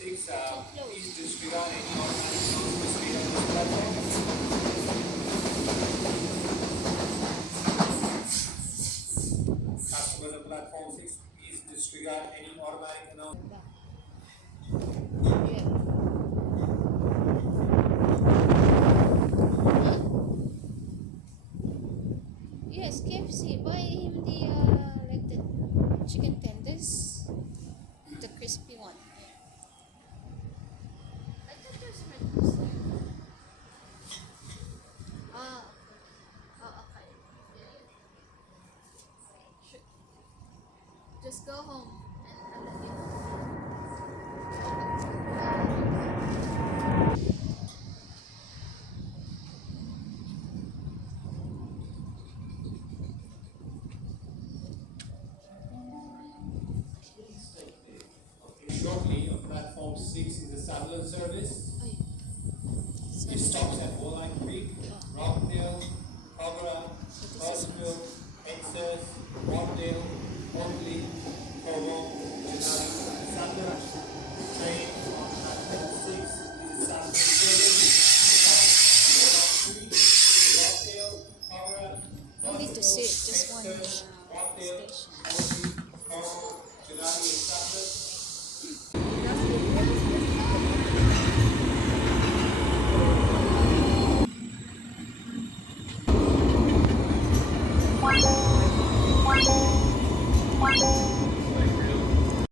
6, please disregard any automatic announcements made on this platform. Customers on platform 6, please disregard any automatic announcements. Yes, KFC. Buy him the like the chicken tenders, the crispy one. I thought there's McDonald's there. Ah, okay. Sure. Just go home and I'll let you know. Shortly on platform 6 is the Sutherland service. Ay, It stops at Walline Creek, Rockdale, Cobra, Hurstville, Hexers, Rockdale, Oakley, Como, Denali, Sutherland. Train on platform 6 is the Sutherland service. Stops at Walline Creek, Rockdale, Cobra, no need to sit, just one Hexers, Rockdale, station. Oakley, Como, Denali, and Sutherland.